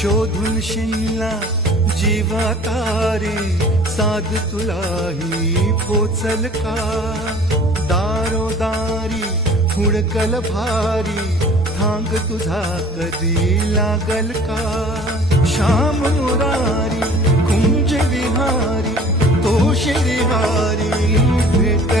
शोधून शिनला जीवा तारी, साध तुलाही पोचल का? दारोदारी हुडकल भारी, थांग तुझा कधी लागल का? श्याम मुरारी कुंज विहारी, तो श्रीहारी भेट